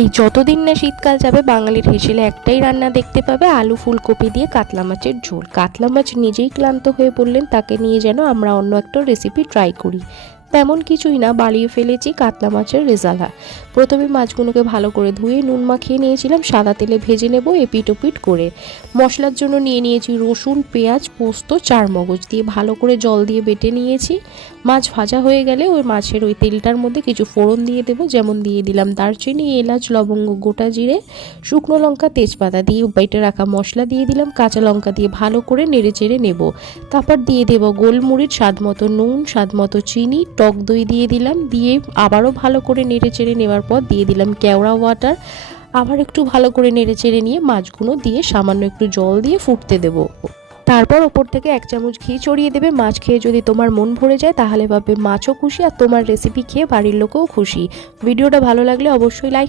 এই যতদিন না শীতকাল যাবে বাঙালির হেসেলে একটাই রান্না দেখতে পাবে, আলু ফুলকপি দিয়ে কাতলা মাছের ঝোল। কাতলা মাছ নিজেই ক্লান্ত হয়ে পড়লেন, তাকে নিয়ে যেন আমরা অন্য একটা রেসিপি ট্রাই করি। তেমন কিছুই না, বাড়িয়ে ফেলেছি কাতলা মাছের রেজালা। প্রথমে মাছগুলোকে ভালো করে ধুয়ে নুন মাখিয়ে নিয়েছিলাম, সাদা তেলে ভেজে নেব এপিট ওপিট করে। মশলার জন্য নিয়ে নিয়েছি রসুন, পেঁয়াজ, পোস্ত, চারমগজ দিয়ে ভালো করে জল দিয়ে বেটে নিয়েছি। মাছ ভাজা হয়ে গেলে ওই মাছের ওই তেলটার মধ্যে কিছু ফোড়ন দিয়ে দেবো, যেমন দিয়ে দিলাম দারচিনি, এলাচ, লবঙ্গ, গোটা জিরে, শুকনো লঙ্কা, তেজপাতা দিয়ে বেটে রাখা মশলা দিয়ে দিলাম, কাঁচা লঙ্কা দিয়ে ভালো করে নেড়ে চেড়ে নেব। তারপর দিয়ে দেবো গোলমরিচ, স্বাদ মতো নুন, স্বাদ মতো চিনি, টক দই দিয়ে দিলাম, দিয়ে আবারও ভালো করে নেড়ে চেড়ে নেওয়ার পর দিয়ে দিলাম কেওড়া ওয়াটার। আবার একটু ভালো করে নেড়ে চেড়ে নিয়ে মাছগুলো দিয়ে সামান্য একটু জল দিয়ে ফুটতে দেবো। তারপর ওপর থেকে 1 চামচ ঘি ছড়িয়ে দেবে। মাছ খেয়ে যদি তোমার মন ভরে যায় তাহলে ভাবে মাছও খুশি আর তোমার রেসিপি খেয়ে বাড়ির লোকেও খুশি। ভিডিওটা ভালো লাগলে অবশ্যই লাইক